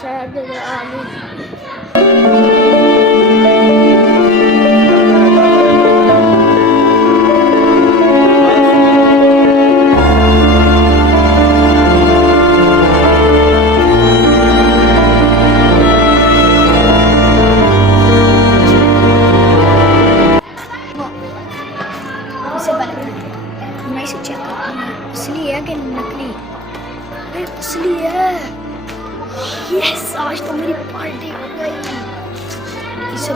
शायद आगे इसे मैं इसे चेक करता हूँ असली है कि नकली। अरे असली है। यस, आज तो मेरी पार्टी हो गई। इसे